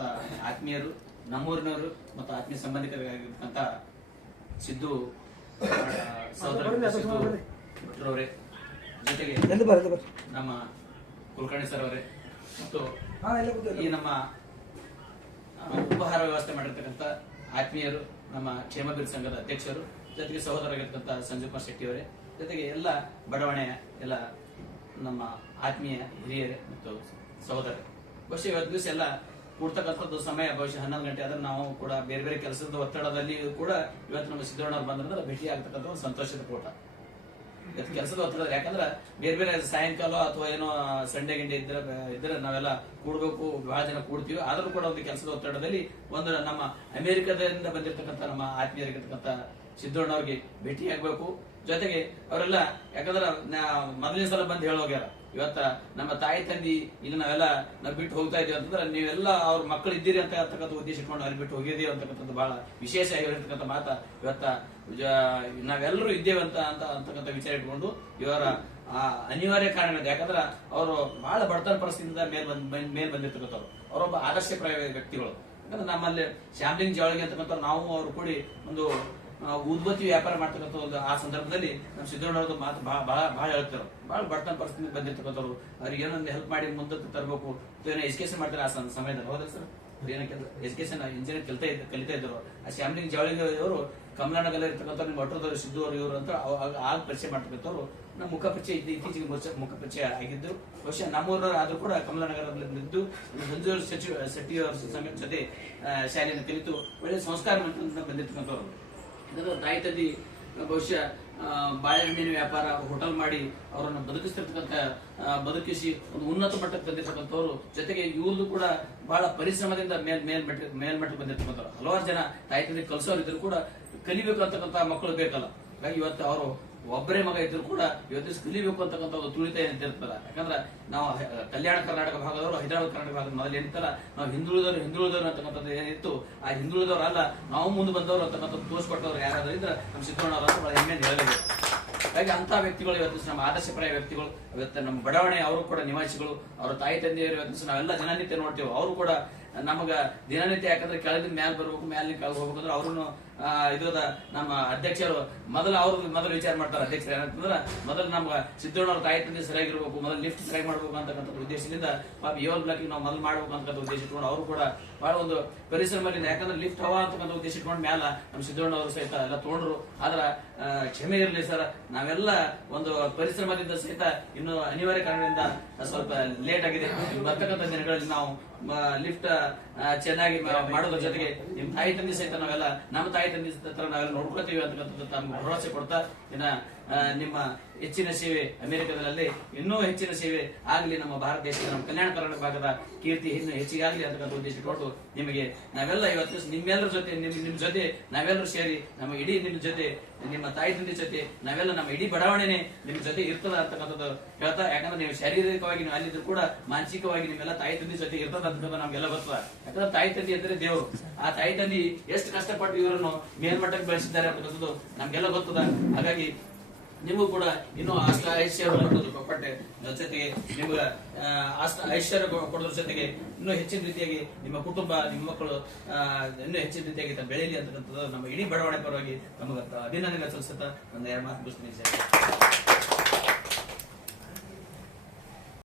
ಆತ್ಮೀಯರು, ನಮ್ಮೂರಿನವರು ಮತ್ತು ಆತ್ಮೀಯ ಸಂಬಂಧಿಕರಾಗಿರ್ತಕ್ಕಂಥ ಸಿದ್ದು ಸಹೋದರ ಭಟ್ರವರೇ, ಜೊತೆಗೆ ನಮ್ಮ ಕುಲಕರ್ಣಿ ಸರ್ ಅವರೇ ಮತ್ತು ಈ ನಮ್ಮ ಉಪಹಾರ ವ್ಯವಸ್ಥೆ ಮಾಡಿರ್ತಕ್ಕಂಥ ಆತ್ಮೀಯರು, ನಮ್ಮ ಕ್ಷೇಮಬೀರ್ ಸಂಘದ ಅಧ್ಯಕ್ಷರು, ಜೊತೆಗೆ ಸಹೋದರರಾಗಿರ್ತಕ್ಕಂಥ ಸಂಜೀವ್ ಕುಮಾರ್ ಶೆಟ್ಟಿ ಅವರೇ, ಜೊತೆಗೆ ಎಲ್ಲ ಬಡಾವಣೆಯ ಎಲ್ಲ ನಮ್ಮ ಆತ್ಮೀಯ ಹಿರಿಯರೇ ಮತ್ತು ಸಹೋದರರೇ, ಬಹುಶಃ ಇವತ್ತು ದಿವಸ ಎಲ್ಲ ಕೂಡ್ತಕ್ಕಂಥದ್ದು ಸಮಯ ಬಹುಶಃ 11 ಗಂಟೆ ಆದ್ರೆ ನಾವು ಕೂಡ ಬೇರೆ ಬೇರೆ ಕೆಲಸದ ಒತ್ತಡದಲ್ಲಿ ಕೂಡ ಇವತ್ತು ನಮ್ಮ ಸಿದ್ದಣ್ಣವ್ರು ಬಂದ್ರೆ ಭೇಟಿ ಆಗ್ತಕ್ಕಂಥ ಒಂದು ಸಂತೋಷದ ಕೂಟ. ಇವತ್ತು ಕೆಲಸದ ಒತ್ತಡ, ಯಾಕಂದ್ರೆ ಬೇರೆ ಬೇರೆ ಸಾಯಂಕಾಲ ಅಥವಾ ಏನೋ ಸಂಡೆ ಗಿಂಡೆ ಇದ್ರೆ ನಾವೆಲ್ಲ ಕೂಡ್ಬೇಕು, ಬಹಳ ಜನ ಕೂಡ್ತೀವಿ. ಆದ್ರೂ ಕೂಡ ಒಂದು ಕೆಲಸದ ಒತ್ತಡದಲ್ಲಿ ಒಂದು ನಮ್ಮ ಅಮೆರಿಕದಿಂದ ಬಂದಿರತಕ್ಕಂಥ ನಮ್ಮ ಆತ್ಮೀಯರಿಗಿರ್ತಕ್ಕಂಥ ಸಿದ್ದಣ್ಣವ್ರಿಗೆ ಭೇಟಿ ಆಗ್ಬೇಕು. ಜೊತೆಗೆ ಅವರೆಲ್ಲ ಯಾಕಂದ್ರೆ ಮೊದಲನೇ ಸಲ ಬಂದು ಹೇಳೋಗ್ಯಾರ, ಇವತ್ತ ನಮ್ಮ ತಾಯಿ ತಂದಿ ಇಲ್ಲಿ ನಾವೆಲ್ಲ ನಾವು ಬಿಟ್ಟು ಹೋಗ್ತಾ ಇದೀವಿ ಅಂತಂದ್ರೆ ನೀವೆಲ್ಲ ಅವ್ರ ಮಕ್ಕಳು ಇದ್ದೀರಿ ಅಂತ ಹೇಳ್ತಕ್ಕಂಥ ಉದ್ದೇಶ ಇಟ್ಕೊಂಡು ಅಲ್ಲಿ ಬಿಟ್ಟು ಹೋಗಿದೀವಿ ಅಂತಕ್ಕಂಥದ್ದು ಬಹಳ ವಿಶೇಷ ಆಗಿರತಕ್ಕಂಥ ಮಾತ. ಇವತ್ತ ನಾವೆಲ್ಲರೂ ಇದ್ದೇವೆ ಅಂತಕ್ಕಂಥ ವಿಚಾರ ಇಟ್ಕೊಂಡು ಇವರ ಅನಿವಾರ್ಯ ಕಾರಣ, ಯಾಕಂದ್ರೆ ಅವರು ಬಹಳ ಬಡತನ ಪರಿಸ್ಥಿತಿಯಿಂದ ಮೇಲ್ ಬಂದಿರ್ತಕ್ಕಂಥವ್ರು, ಅವರೊಬ್ಬ ಆದರ್ಶಪ್ರಾಯ ವ್ಯಕ್ತಿಗಳು. ಯಾಕಂದ್ರೆ ನಮ್ಮಲ್ಲಿ ಶ್ಯಾಮ್ಲಿಂಗ್ ಜಾವಳಿಗೆ ಅಂತಕ್ಕಂಥ ನಾವು ಅವರು ಕೂಡಿ ಒಂದು ಉದ್ಬತ್ತಿ ವ್ಯಾಪಾರ ಮಾಡ್ತಕ್ಕಂಥ ಒಂದು ಆ ಸಂದರ್ಭದಲ್ಲಿ ನಮ್ಮ ಸಿದ್ದಣ್ಣವ್ರದ್ದು ಮಾತು ಬಹಳ ಹೇಳ್ತಾರೆ. ಬಹಳ ಬಡತನ ಪರಿಸ್ಥಿತಿ ಬಂದಿರ್ತಕ್ಕಂಥವ್ರು, ಅವ್ರಿಗೆ ಏನೊಂದು ಹೆಲ್ಪ್ ಮಾಡಿ ಮುಂದಕ್ಕೆ ತರಬೇಕು, ಏನೋ ಎಜುಕೇಶನ್ ಮಾಡ್ತಾರೆ ಆ ಸಮಯದಲ್ಲಿ. ಹೌದಾ ಸರ್? ಏನೋ ಎಜುಕೇಶನ್ ಇಂಜಿನಿಯರ್ ಕಲಿತಾ ಇದ್ರು. ಆ ಶ್ಯಾಮ್ಲಿಂಗ್ ಜಾವಳಿಗೆ ಅವರು ಕಮಲಾನಗರ ಇರ್ತಕ್ಕಂಥ ನಿಮ್ಮ ಒಟ್ಟರದವರು ಸಿದ್ದು ಅವರು ಇವರು ಅಂತ ಆಗ ಪರಿಚಯ ಮಾಡ್ತಕ್ಕಂಥವ್ರು. ನಮ್ಮ ಮುಖ ಪರಿಚಯ ಇತ್ತೀಚೆಗೆ ಮುಖ ಪರಿಚಯ ಆಗಿದ್ದು, ಬಹುಶಃ ನಮ್ಮೂರ ಆದ್ರೂ ಕೂಡ ಕಮಲಾನಗರದಲ್ಲಿದ್ದು ಸಂಜು ಶೆಟ್ಟಿ ಅವರ ಜೊತೆ ಶಾಲೆಯನ್ನು ಕಲಿತು ಒಳ್ಳೆ ಸಂಸ್ಕಾರ ಬಂದಿರ್ತಕ್ಕಂಥವ್ರು. ತಾಯಿ ತಂದಿ ಬಹುಶಃ ಬಾಳೆಹಣ್ಣಿನ ವ್ಯಾಪಾರ, ಹೋಟೆಲ್ ಮಾಡಿ ಅವರನ್ನು ಬದುಕಿಸಿ ಒಂದು ಉನ್ನತ ಮಟ್ಟಕ್ಕೆ ತಂದಿರ್ತಕ್ಕಂಥವ್ರು. ಜೊತೆಗೆ ಇವ್ರದ್ದು ಕೂಡ ಬಹಳ ಪರಿಶ್ರಮದಿಂದ ಮೇಲ್ಮಟ್ಟಕ್ಕೆ ಬಂದಿರ್ತಕ್ಕಂಥವ್ರು. ಹಲವಾರು ಜನ ತಾಯಿ ತಂದೆ ಕಲಿಸೋರು ಇದ್ರು ಕೂಡ ಕಲಿಬೇಕು ಅಂತಕ್ಕಂಥ ಮಕ್ಕಳು ಬೇಕಲ್ಲ. ಹಾಗಾಗಿ ಇವತ್ತು ಅವರು ಒಬ್ಬರೇ ಮಗ ಇದ್ರು ಕೂಡ ಇವತ್ತು ಕಲಿಬೇಕು ಅಂತಕ್ಕಂಥ ಒಂದು ತುಳಿತ ಏನಿರ್ತಲ್ಲ. ಯಾಕಂದ್ರೆ ನಾವು ಕಲ್ಯಾಣ ಕರ್ನಾಟಕ ಭಾಗದವರು, ಹೈದರಾಬಾದ್ ಕರ್ನಾಟಕ ಭಾಗದ ಮೊದಲು ಏನಿತ್ತಲ್ಲ, ನಾವು ಹಿಂದುಳಿದವರು ಅಂತಕ್ಕಂಥದ್ದು ಏನಿತ್ತು, ಆ ಹಿಂದುಳಿದವರು ಅಲ್ಲ ನಾವು ಮುಂದೆ ಬಂದವರು ಅಂತಕ್ಕಂಥ ತೋರಿಸ್ಕೊಟ್ಟವ್ರು ಯಾರಾದ್ರೂ ಇದ್ರೆ ನಮ್ಮ ಸಿದ್ದಣ್ಣವ್ರು ಅಂತ ಬಹಳ ಹೆಮ್ಮೆ ಹೇಳಬೇಕು. ಹಾಗೆ ಅಂತ ವ್ಯಕ್ತಿಗಳು ಇವತ್ತು ನಮ್ಮ ಆದರ್ಶಪ್ರಾಯ ವ್ಯಕ್ತಿಗಳು. ಇವತ್ತು ನಮ್ಮ ಬಡಾವಣೆ ಅವರು ಕೂಡ ನಿವಾಸಿಗಳು, ಅವರ ತಾಯಿ ತಂದೆಯರು ಇವತ್ತು ನಾವೆಲ್ಲ ದಿನನಿತ್ಯ ನೋಡ್ತೇವೆ. ಅವರು ಕೂಡ ನಮಗ ದಿನನಿತ್ಯ, ಯಾಕಂದ್ರೆ ಕೆಳಗಿನ ಮ್ಯಾಲ ಬರ್ಬೇಕು, ಮ್ಯಾಲಿನ ಕೆಳಗೆ ಹೋಗ್ಬೇಕಂದ್ರೆ ಅವ್ರನ್ನು ಇದ್ರದ ನಮ್ಮ ಅಧ್ಯಕ್ಷರು ಮೊದಲು ವಿಚಾರ ಮಾಡ್ತಾರೆ. ಅಧ್ಯಕ್ಷರು ಏನಂತಂದ್ರೆ ಮೊದಲು ನಮ್ಮ ಸಿದ್ದಣ್ಣವ್ರ ತಾಯಿ ತಂದೆ ಸರಿಯಾಗಿರ್ಬೇಕು, ಮೊದಲು ಲಿಫ್ಟ್ ಸರಿಯಾಗಿ ಮಾಡ್ಬೇಕು ಅಂತಕ್ಕಂಥ ಉದ್ದೇಶದಿಂದ ಯೋಲ್ ಬ್ಲಾಕ್ ನಾವು ಮೊದಲು ಮಾಡ್ಬೇಕು ಅಂತಕ್ಕಂಥ ಉದ್ದೇಶ ಇಟ್ಕೊಂಡು ಅವರು ಕೂಡ ಬಹಳ ಒಂದು ಪರಿಶ್ರಮದಿಂದ, ಯಾಕಂದ್ರೆ ಲಿಫ್ಟ್ ಹವಾ ಅಂತಕ್ಕಂಥ ಉದ್ದೇಶ ಇಟ್ಕೊಂಡು ಮ್ಯಾಲ ನಮ್ಮ ಸಿದ್ದಣ್ಣವರು ಸಹಿತ ಎಲ್ಲ ತಗೊಂಡ್ರು. ಆದ್ರ ಕ್ಷಮೆ ಇರಲಿ ಸರ್, ನಾವೆಲ್ಲ ಒಂದು ಪರಿಶ್ರಮದಿಂದ ಸಹಿತ ಇನ್ನು ಅನಿವಾರ್ಯ ಕಾರಣದಿಂದ ಸ್ವಲ್ಪ ಲೇಟ್ ಆಗಿದೆ. ಬರ್ತಕ್ಕಂಥ ದಿನಗಳಲ್ಲಿ ನಾವು ಲಿಫ್ಟ್ ಚೆನ್ನಾಗಿ ಮಾಡೋದ್ರ ಜೊತೆಗೆ ನಿಮ್ ತಾಯಿ ತಂದೆ ಸಹಿತ ನಾವೆಲ್ಲ ನಮ್ಮ ತಾಯಿ ತಂದೆ ತರ ನಾವೆಲ್ಲ ನೋಡ್ಕೊಳ್ತೀವಿ ಅಂತಕ್ಕಂಥದ್ದು ತಮ್ಗೆ ಭರವಸೆ ಕೊಡ್ತಾ, ಇನ್ನ ನಿಮ್ಮ ಹೆಚ್ಚಿನ ಸೇವೆ ಅಮೆರಿಕದಲ್ಲಿ ಇನ್ನೂ ಹೆಚ್ಚಿನ ಸೇವೆ ಆಗ್ಲಿ, ನಮ್ಮ ಭಾರತ ದೇಶದ ನಮ್ಮ ಕಲ್ಯಾಣ ಕರ್ನಾಟಕ ಭಾಗದ ಕೀರ್ತಿ ಇನ್ನು ಹೆಚ್ಚಿಗೆ ಆಗ್ಲಿ ಅಂತಕ್ಕಂಥ ಉದ್ದೇಶ ಕೊಟ್ಟು ನಿಮಗೆ ನಾವೆಲ್ಲ ಇವತ್ತು ನಿಮ್ಮೆಲ್ಲರ ಜೊತೆ ನಿಮ್ ಜೊತೆ ನಾವೆಲ್ಲರೂ ಸೇರಿ ನಮ್ಮ ಇಡೀ ನಿಮ್ ಜೊತೆ, ನಿಮ್ಮ ತಾಯಿ ತಂದೆ ಜೊತೆ ನಾವೆಲ್ಲ ನಮ್ಮ ಇಡೀ ಬಡಾವಣೆನೆ ನಿಮ್ ಜೊತೆ ಇರ್ತದ ಅಂತಕ್ಕಂಥದ್ದು ಹೇಳ್ತಾ. ಯಾಕಂದ್ರೆ ನೀವು ಶಾರೀರಿಕವಾಗಿ ನೀವು ಅಲ್ಲಿದ್ರು ಕೂಡ ಮಾನಸಿಕವಾಗಿ ನಿಮ್ಮೆಲ್ಲ ತಾಯಿ ತಂದೆ ಜೊತೆ ಇರ್ತದ ಅಂತಕ್ಕಂಥ ನಮ್ಗೆಲ್ಲ ಬರ್ತದ. ಯಾಕಂದ್ರೆ ತಾಯಿ ತಂದೆ ಅಂದ್ರೆ ದೇವರು. ಆ ತಾಯಿ ತಂದೆ ಎಷ್ಟು ಕಷ್ಟಪಟ್ಟು ಇವರನ್ನು ಮೇಲ್ಮಟ್ಟಕ್ಕೆ ಬೆಳೆಸಿದ್ದಾರೆ ಅಂತಕ್ಕಂಥದ್ದು ನಮ್ಗೆಲ್ಲ ಗೊತ್ತದ. ಹಾಗಾಗಿ ನಿಮಗೂ ಕೂಡ ಇನ್ನೂ ಅಷ್ಟ ಐಶ್ವರ್ಯ ಕೊಟ್ಟೆ ಜೊತೆಗೆ ನಿಮ್ಗೆ ಅಷ್ಟ ಐಶ್ವರ್ಯ ಕೊಡೋದ್ರ ಜೊತೆಗೆ ಇನ್ನೂ ಹೆಚ್ಚಿನ ರೀತಿಯಾಗಿ ನಿಮ್ಮ ಕುಟುಂಬ, ನಿಮ್ಮ ಮಕ್ಕಳು ಇನ್ನೂ ಹೆಚ್ಚಿನ ರೀತಿಯಾಗಿ ಬೆಳೆಯಲಿ ಅಂತಕ್ಕಂಥದ್ದು ನಮ್ಮ ಇಡೀ ಬಡಾವಣೆ ಪರವಾಗಿ ನಮಗೆ ಅಭಿನಂದನೆ ಸಲ್ಲಿಸುತ್ತಾ ಒಂದು 2 ಮಾತು ಮುಗಿಸ್ತೀನಿ.